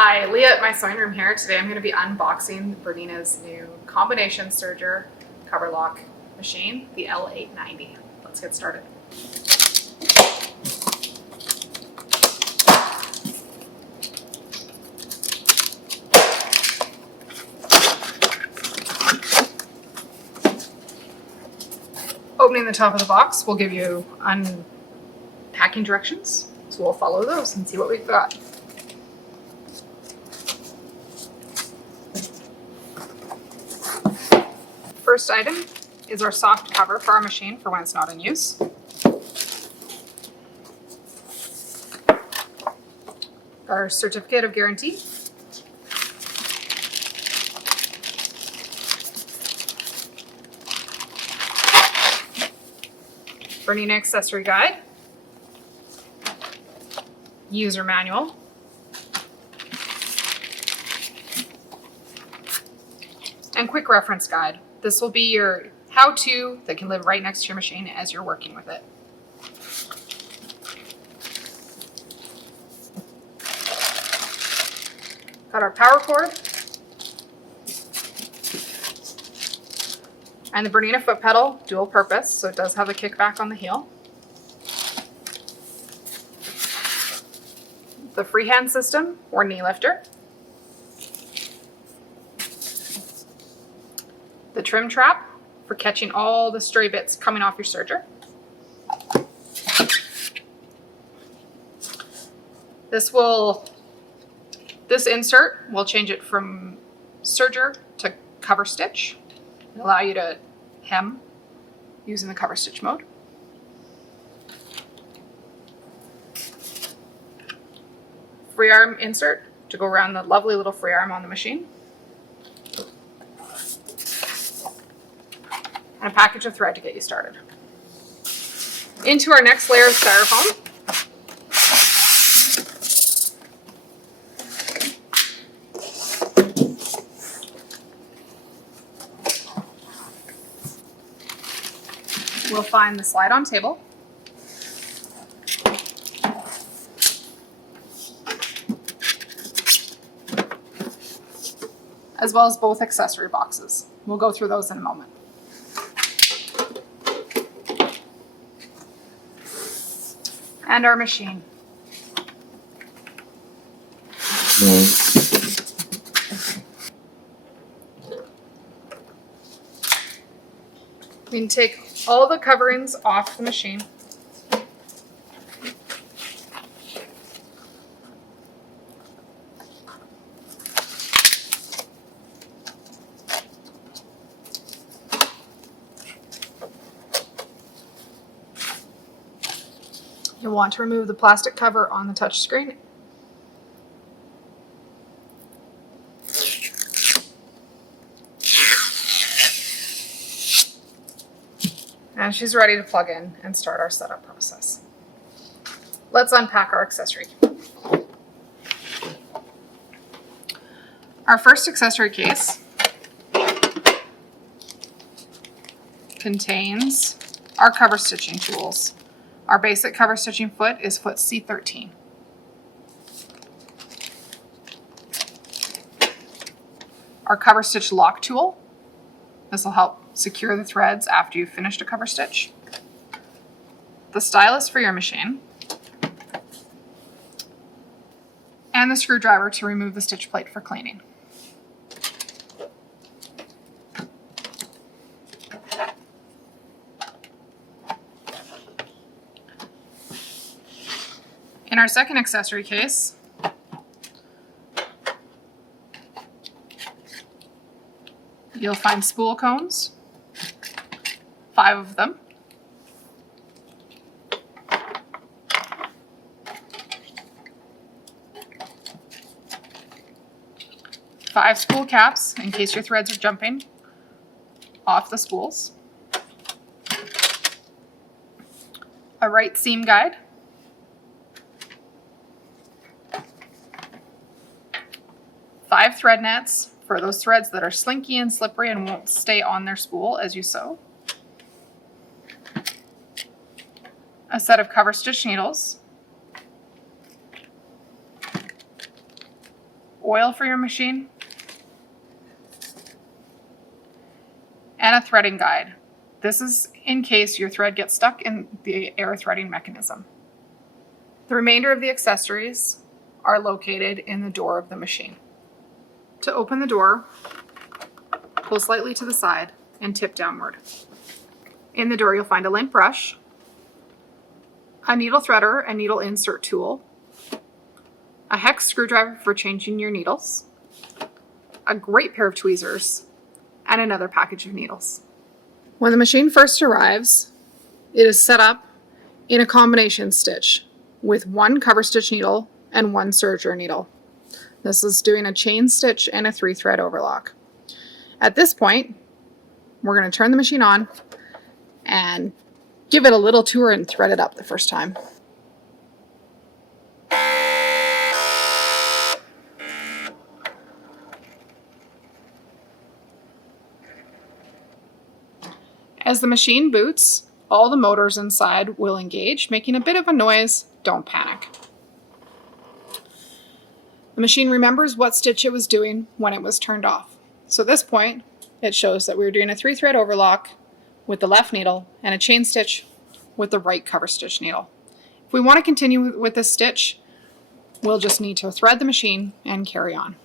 Hi, Leah at my sewing room here. Today I'm going to be unboxing Bernina's new combination serger cover lock machine, the L890. Let's get started. Opening the top of the box will give you unpacking directions, so we'll follow those and see what we've got. First item is our soft cover for our machine for when it's not in use. Our certificate of guarantee. Bernina accessory guide. User manual. And quick reference guide. This will be your how-to that can live right next to your machine as you're working with it. Got our power cord and the Bernina foot pedal, dual purpose, so it does have a kickback on the heel. The freehand system or knee lifter. The trim trap for catching all the stray bits coming off your serger. This insert will change it from serger to cover stitch and allow you to hem using the cover stitch mode. Free arm insert to go around the lovely little free arm on the machine. And a package of thread to get you started. Into our next layer of styrofoam. We'll find the slide-on table. As well as both accessory boxes. We'll go through those in a moment. And our machine. We can take all the coverings off the machine. You'll want to remove the plastic cover on the touch screen. And she's ready to plug in and start our setup process. Let's unpack our accessory. Our first accessory case contains our cover stitching tools. Our basic cover stitching foot is foot C13. Our cover stitch lock tool. This will help secure the threads after you've finished a cover stitch. The stylus for your machine. And the screwdriver to remove the stitch plate for cleaning. In our second accessory case, you'll find spool cones, 5 of them. Five spool caps in case your threads are jumping off the spools. A right seam guide. 5 thread nets for those threads that are slinky and slippery and won't stay on their spool as you sew. A set of cover stitch needles. oil for your machine, and a threading guide. This is in case your thread gets stuck in the air threading mechanism. The remainder of the accessories are located in the door of the machine. To open the door, pull slightly to the side and tip downward. In the door, you'll find a lint brush, a needle threader and needle insert tool, a hex screwdriver for changing your needles, a great pair of tweezers, and another package of needles. When the machine first arrives, it is set up in a combination stitch with one cover stitch needle and one serger needle. This is doing a chain stitch and a 3-thread overlock. At this point, we're going to turn the machine on and give it a little tour and thread it up the first time. As the machine boots, all the motors inside will engage, making a bit of a noise. Don't panic. The machine remembers what stitch it was doing when it was turned off. So at this point, it shows that we were doing a 3-thread overlock with the left needle and a chain stitch with the right cover stitch needle. If we want to continue with this stitch, we'll just need to thread the machine and carry on.